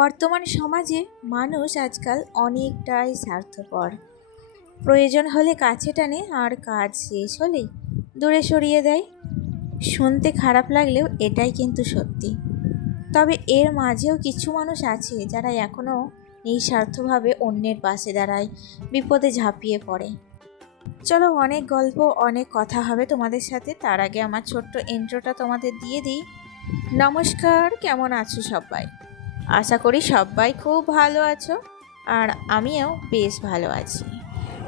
বর্তমান সমাজে মানুষ আজকাল অনেকটাই স্বার্থপর। প্রয়োজন হলে কাছে টানে আর কাজ শেষ হলেই দূরে সরিয়ে দেয়। শুনতে খারাপ লাগলেও এটাই কিন্তু সত্যি। তবে এর মাঝেও কিছু মানুষ আছে যারা এখনও নিঃস্বার্থভাবে অন্যের পাশে দাঁড়ায়, বিপদে ঝাঁপিয়ে পড়ে। চলো, অনেক গল্প অনেক কথা হবে তোমাদের সাথে। তার আগে আমার ছোট্ট ইন্ট্রোটা তোমাদের দিয়ে দিই। নমস্কার, কেমন আছো সবাই? আশা করি সবাই খুব ভালো আছো, আর আমিও বেশ ভালো আছি।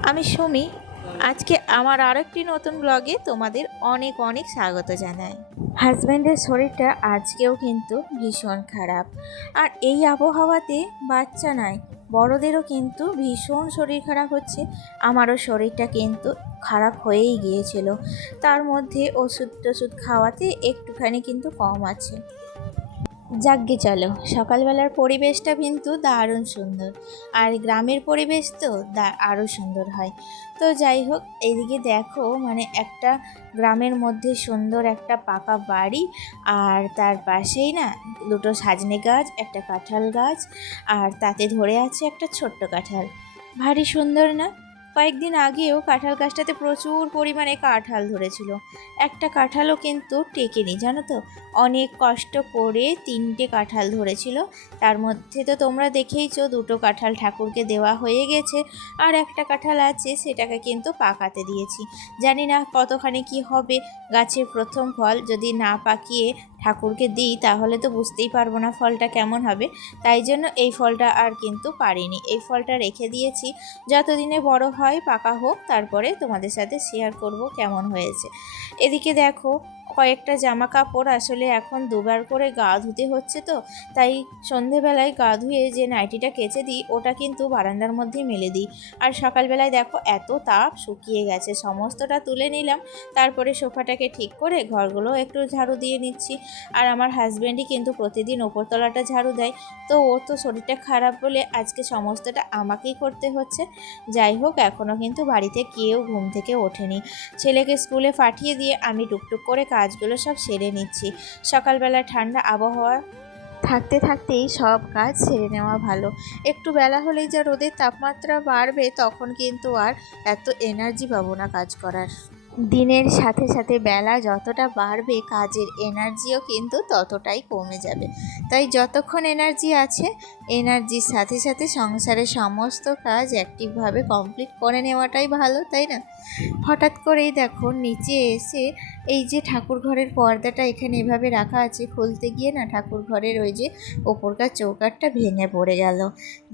আমি সুমি। আজকে আমার আরেকটি নতুন ব্লগে তোমাদের অনেক অনেক স্বাগত জানাই। হাজব্যান্ডের শরীরটা আজকেও কিন্তু ভীষণ খারাপ, আর এই আবহাওয়াতে বাচ্চা নয়, বড়দেরও কিন্তু ভীষণ শরীর খারাপ হচ্ছে। আমারও শরীরটা কিন্তু খারাপ হয়েই গিয়েছিল, তার মধ্যে ওষুধ টষুধ খাওয়াতে একটুখানি কিন্তু কম আছে। যাকগে, চলো, সকালবেলার পরিবেশটা কিন্তু দারুণ সুন্দর, আর গ্রামের পরিবেশ তো আরও সুন্দর হয়। তো যাই হোক, এইদিকে দেখো, একটা গ্রামের মধ্যে সুন্দর একটা পাকা বাড়ি, আর তার পাশেই না দুটো সজনে গাছ, একটা কাঁঠাল গাছ, আর তাতে ধরে আছে একটা ছোট্ট কাঁঠাল। ভারী সুন্দর না? কয়েকদিন আগেও কাঁঠাল গাছটাতে প্রচুর পরিমাণে কাঁঠাল ধরেছিল। একটা কাঁঠালও কিন্তু টেকেনি, জানো তো। অনেক কষ্ট করে 3টে কাঁঠাল ধরেছিল। তার মধ্যে তো তোমরা দেখেইছো, 2টো কাঁঠাল ঠাকুরকে দেওয়া হয়ে গেছে, আর একটা কাঁঠাল আছে, সেটাকে কিন্তু পাকাতে দিয়েছি। জানি না কতখানি কি হবে। গাছের প্রথম ফল যদি না পাকিয়ে ঠাকুরকে দিই তাহলে তো বুঝতেই পারবো না ফলটা কেমন হবে। তাই জন্য এই ফলটা আর কিন্তু পারিনি, এই ফলটা রেখে দিয়েছি। যতদিনে বড় হয়, পাকা হোক, তারপরে তোমাদের সাথে শেয়ার করব কেমন হয়েছে। এদিকে দেখো, কয়েকটা জামা কাপড় আসলে এখন দুবার করে গা ধুতে হচ্ছে, তো তাই সন্ধেবেলায় গা ধুয়ে যে নাইটিটা কেচে দিই ওটা কিন্তু বারান্দার মধ্যেই মেলে দিই। আর সকালবেলায় দেখো এত তাপ, শুকিয়ে গেছে, সমস্তটা তুলে নিলাম। তারপরে সোফাটাকে ঠিক করে ঘরগুলো একটু ঝাড়ু দিয়ে নিচ্ছি। আর আমার হাজব্যান্ডই কিন্তু প্রতিদিন ওপরতলাটা ঝাড়ু দেয়, তো ওর তো শরীরটা খারাপ বলে আজকে সমস্তটা আমাকেই করতে হচ্ছে। যাই হোক, এখনও কিন্তু বাড়িতে কেউ ঘুম থেকে ওঠেনি। ছেলেকে স্কুলে পাঠিয়ে দিয়ে আমি টুকটুক করে কাজগুলো সব সেরে নিচ্ছি। সকালবেলা ঠান্ডা আবহাওয়া থাকতে থাকতেই সব কাজ সেরে নেওয়া ভালো। একটু বেলা হলেই যা রোদের তাপমাত্রা বাড়বে, তখন কিন্তু আর এত এনার্জি পাবো না কাজ করার। দিনের সাথে সাথে বেলা যতটা বাড়বে, কাজের এনার্জিও কিন্তু ততটাই কমে যাবে। তাই যতক্ষণ এনার্জি আছে, এনার্জির সাথে সাথে সংসারের সমস্ত কাজ অ্যাক্টিভভাবে কমপ্লিট করে নেওয়াটাই ভালো, তাই না? হঠাৎ করেই দেখো, নিচে এসে এই যে ঠাকুর ঘরের পর্দাটা এখানে এভাবে রাখা আছে, খুলতে গিয়ে না ঠাকুর ঘরের ওই যে ওপরকার চৌকাঠটা ভেঙে পড়ে গেল।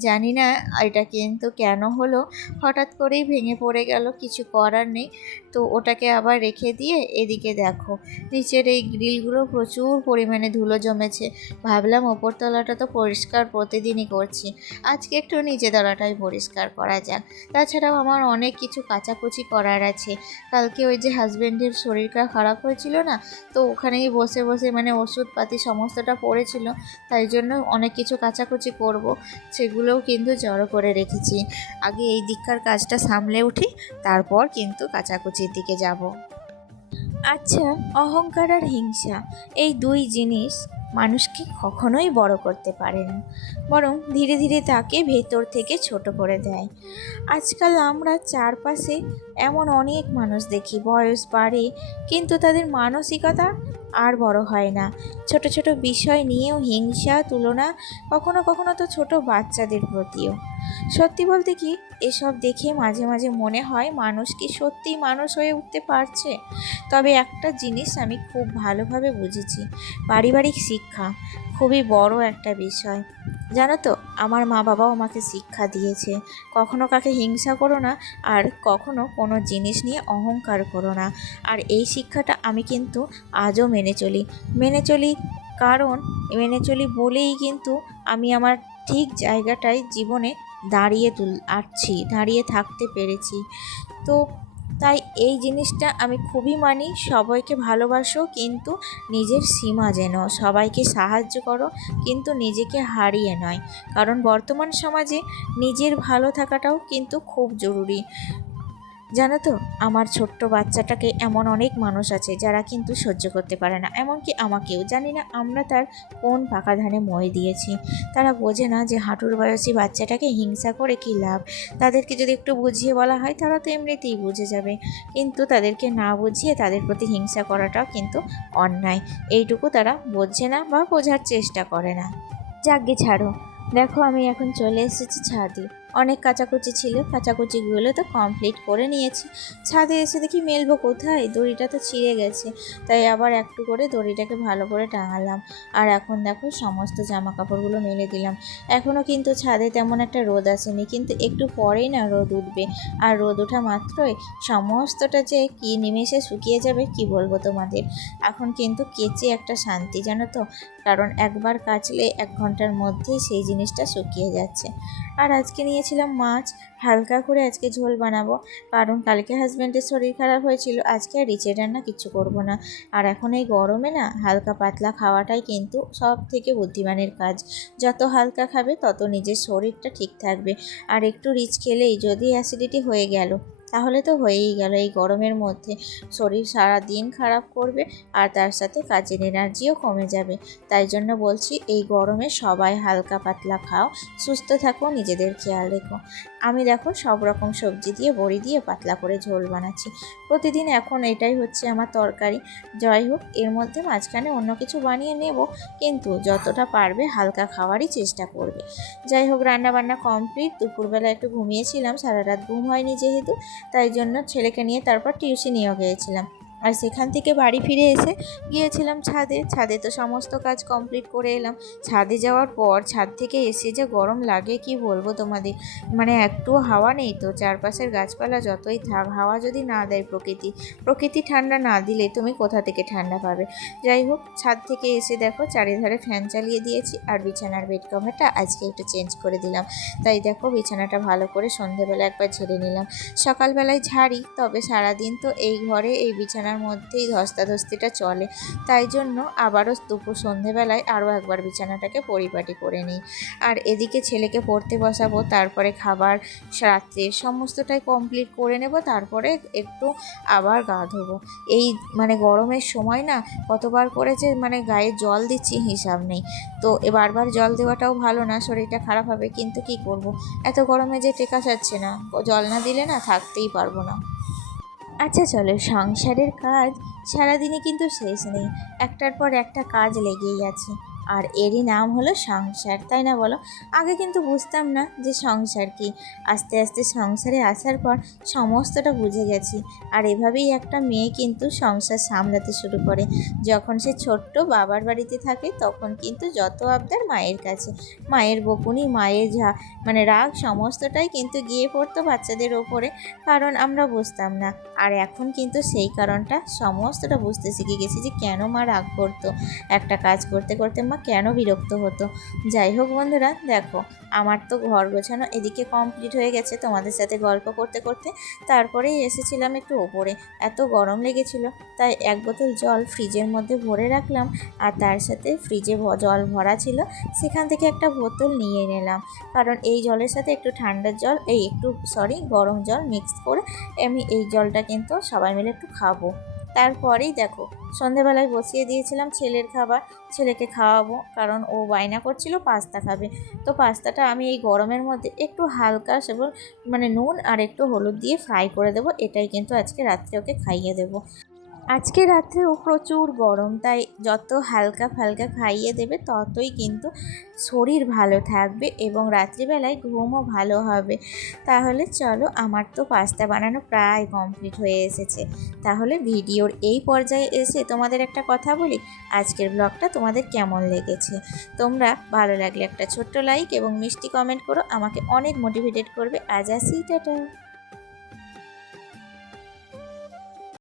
জানি না এটা কিন্তু কেন হলো, হঠাৎ করেই ভেঙে পড়ে গেল, কিছু করার নেই। তো ওটাকে আবার রেখে দিয়ে এদিকে দেখো, নিচের এই গ্রিলগুলো প্রচুর পরিমাণে ধুলো জমেছে। ভাবলাম ওপরতলাটা তো পরিষ্কার প্রতিদিনই করছি, আজকে একটু নিচে তলাটাই পরিষ্কার করা যাক। তাছাড়াও আমার অনেক কিছু কাচাকুচি করার আছে। কালকে ওই যে হাজব্যান্ডের শরীরটা খারাপ হয়েছিল না, তো ওখানেই বসে বসে ওষুধপাতি সমস্তটা পড়েছিল, তাই জন্য অনেক কিছু কাচাকুচি করব, সেগুলোও কিন্তু জড়ো করে রেখেছি। আগে এই দিককার কাজটা সামলে উঠি, তারপর কিন্তু কাচাকুচির দিকে যাব। আচ্ছা, অহংকার আর হিংসা, এই দুই জিনিস মানুষকে কখনোই বড় করতে পারে না, বরং ধীরে ধীরে তাকে ভেতর থেকে ছোট করে দেয়। আজকাল আমরা চারপাশে এমন অনেক মানুষ দেখি, বয়স বাড়ে কিন্তু তাদের মানসিকতা আর বড় হয় না। ছোট ছোট বিষয় নিয়েও হিংসা, তুলনা, কখনো কখনো তো ছোট বাচ্চাদের প্রতিও। সত্যি বলতে কি, এসব দেখে মাঝে মাঝে মনে হয় মানুষ কি সত্যিই মানুষ হয়ে উঠতে পারছে? তবে একটা জিনিস আমি খুব ভালোভাবে বুঝেছি, পারিবারিক শিক্ষা খুবই বড় একটা বিষয়। জানো তো, আমার মা বাবাও আমাকে শিক্ষা দিয়েছে, কখনো কাকে হিংসা করো না, আর কখনো কোনো জিনিস নিয়ে অহংকার করো না। আর এই শিক্ষাটা আমি কিন্তু আজও মেনে চলি, কারণ মেনে চলি বলেই কিন্তু আমি আমার ঠিক জায়গাটায় জীবনে দাঁড়িয়ে থাকতে পেরেছি। তো তাই এই জিনিসটা আমি খুবই মানি, সবাইকে ভালোবাসো কিন্তু নিজের সীমা জেনো, সবাইকে সাহায্য করো কিন্তু নিজেকে হারিয়ে নয়। কারণ বর্তমান সমাজে নিজের ভালো থাকাটাও কিন্তু খুব জরুরি। জানো তো, আমার ছোট্ট বাচ্চাটাকে এমন অনেক মানুষ আছে যারা কিন্তু সহ্য করতে পারে না, এমনকি আমাকেও। জানি না আমরা তার কোন পাকা ধানে মই দিয়েছি। তারা বোঝে না যে হাঁটুর বয়সী বাচ্চাটাকে হিংসা করে কী লাভ। তাদেরকে যদি একটু বুঝিয়ে বলা হয় তারা তো এমনিতেই বুঝে যাবে, কিন্তু তাদেরকে না বুঝিয়ে তাদের প্রতি হিংসা করাটাও কিন্তু অন্যায়। এইটুকু তারা বোঝে না বা বোঝার চেষ্টা করে না। যাকগে ছাড়ো। দেখো আমি এখন চলে এসেছি ছাদে। অনেক কাচাকুচি ছিল, কাচাকুচিগুলো তো কমপ্লিট করে নিয়েছি। ছাদে এসে দেখি মেলবো কোথায়, দড়িটা তো ছিঁড়ে গেছে। তাই আবার একটু করে দড়িটাকে ভালো করে টাঙালাম। আর এখন দেখো সমস্ত জামা কাপড়গুলো মেলে দিলাম। এখনও কিন্তু ছাদে তেমন একটা রোদ আসেনি, কিন্তু একটু পরেই না রোদ উঠবে। আর রোদ ওঠা মাত্রই সমস্তটা যে কি নিমেষে শুকিয়ে যাবে কি বলবো তোমাদের। এখন কিন্তু কেচে একটা শান্তি, জানো তো, কারণ একবার কাচলে 1 ঘন্টার মধ্যেই সেই জিনিসটা শুকিয়ে যাচ্ছে। আর আজকে নিয়েছিলাম মাছ, হালকা করে আজকে ঝোল বানাবো, কারণ কালকে হাজব্যান্ডের শরীর খারাপ হয়েছিল। আজকে আর রিচের রান্না কিচ্ছু করবো না। আর এখন এই গরমে না হালকা পাতলা খাওয়াটাই কিন্তু সব থেকে বুদ্ধিমানের কাজ। যত হালকা খাবে তত নিজের শরীরটা ঠিক থাকবে। আর একটু রিচ খেলেই যদি অ্যাসিডিটি হয়ে গেল তাহলে তো হয়েই গেল। এই গরমের মধ্যে শরীর সারা দিন খারাপ করবে, আর তার সাথে কাজের এনার্জিও কমে যাবে। তাই জন্য বলছি, এই গরমে সবাই হালকা পাতলা খাও, সুস্থ থাকো, নিজেদের খেয়াল রেখো। আমি দেখো সব রকম সবজি দিয়ে বড়ি দিয়ে পাতলা করে ঝোল বানাচ্ছি প্রতিদিন। এখন এটাই হচ্ছে আমার তরকারি। যাই হোক, এর মধ্যে মাঝখানে অন্য কিছু বানিয়ে নেব, কিন্তু যতটা পারবে হালকা খাওয়ারই চেষ্টা করবে। যাই হোক, রান্নাবান্না কমপ্লিট। দুপুরবেলা একটু ঘুমিয়েছিলাম, সারা রাত ঘুম হয়নি যেহেতু, তাই জন্য ছেলেকে নিয়ে তারপর টিউশনিও গিয়েছিলাম। আর সেখান থেকে বাড়ি ফিরে এসে গিয়েছিলাম ছাদে। ছাদে তো সমস্ত কাজ কমপ্লিট করে এলাম। ছাদে যাওয়ার পর ছাদ থেকে এসে যে গরম লাগে কি বলবো তোমাদের, মানে একটু হাওয়া নেই তো। চারপাশের গাছপালা যতই থাক, হাওয়া যদি না দেয় প্রকৃতি ঠান্ডা না দিলে তুমি কোথা থেকে ঠান্ডা পাবে। যাই হোক, ছাদ থেকে এসে দেখো চারিধারে ফ্যান চালিয়ে দিয়েছি, আর বিছানার বেড কভারটা আজকে একটু চেঞ্জ করে দিলাম। তাই দেখো বিছানাটা ভালো করে সন্ধেবেলা একবার ঝেড়ে নিলাম। সকালবেলায় ঝাড়ি, তবে সারাদিন তো এই ঘরে এই বিছানার মধ্যেই ধস্তাধস্তিটা চলে। তাই জন্য আবারও দুপুর সন্ধেবেলায় আরও একবার বিছানাটাকে পরিপাটি করে নিই। আর এদিকে ছেলেকে পড়তে বসাবো, তারপরে খাবার রাত্রের সমস্তটাই কমপ্লিট করে নেব, তারপরে একটু আবার গা ধোবো। এই মানে গরমের সময় না কতবার করে যে মানে গায়ে জল দিচ্ছি হিসাব নেই। তো বারবার জল দেওয়াটাও ভালো না, শরীরটা খারাপ হবে, কিন্তু কি করব, এত গরমে যে টেকা যাচ্ছে না, জল না দিলে না থাকতেই পারবো না। আচ্ছা চলো, সংসারের কাজ সারাদিনে কিন্তু শেষ নেই, একটার পর একটা কাজ লেগেই আছে। আর এরই নাম হলো সংসার, তাই না বলো? আগে কিন্তু বুঝতাম না যে সংসার কি। আস্তে আস্তে সংসারে আসার পর সমস্তটা বুঝে গেছি। আর এভাবেই একটা মেয়ে কিন্তু সংসার সামলাতে শুরু করে। যখন সে ছোট্ট বাবার বাড়িতে থাকে তখন কিন্তু যত আবদার মায়ের কাছে, মায়ের বকুনি, মায়ের মানে রাগ সমস্তটাই কিন্তু গিয়ে পড়তো বাচ্চাদের ওপরে, কারণ আমরা বুঝতাম না। আর এখন কিন্তু সেই কারণটা সমস্তটা বুঝতে শিখে গেছি, যে কেন মা রাগ করতো, একটা কাজ করতে করতে মা কেন বিরক্ত হতো। যাই হোক বন্ধুরা, দেখো আমার তো ঘর গোছানো এদিকে কমপ্লিট হয়ে গেছে। তোমাদের সাথে গল্প করতে করতে তারপরেই এসেছিলাম একটু ওপরে। এত গরম লেগেছিল, তাই 1 বোতল জল ফ্রিজের মধ্যে ভরে রাখলাম, আর তার সাথে ফ্রিজে জল ভরা ছিল, সেখান থেকে একটা বোতল নিয়ে নিলাম। কারণ এই জলের সাথে একটু ঠান্ডার জল, গরম জল মিক্স করে আমি এই জলটা কিন্তু সবাই মিলে একটু খাবো। তারপরেই দেখো সন্ধেবেলায় বসিয়ে দিয়েছিলাম ছেলের খাবার। ছেলেকে খাওয়াবো, কারণ ও বায়না করছিল পাস্তা খাবে। তো পাস্তাটা আমি এই গরমের মধ্যে একটু হালকা সেবল মানে নুন আর একটু হলুদ দিয়ে ফ্রাই করে দেবো। এটাই কিন্তু আজকে রাত্রে ওকে খাইয়ে দেবো। আজকে রাত্রেও প্রচুর গরম, তাই যত হালকা ফালকা খাইয়ে দেবে ততই কিন্তু শরীর ভালো থাকবে এবং রাত্রিবেলায় ঘুমও ভালো হবে। তাহলে চলো, আমার তো পাস্তা বানানো প্রায় কমপ্লিট হয়ে এসেছে। তাহলে ভিডিওর এই পর্যায়ে এসে তোমাদের একটা কথা বলি, আজকের ব্লগটা তোমাদের কেমন লেগেছে। তোমরা ভালো লাগলে একটা ছোট্ট লাইক এবং মিষ্টি কমেন্ট করো, আমাকে অনেক মোটিভেটেড করবে। আজ আসি, টাটা।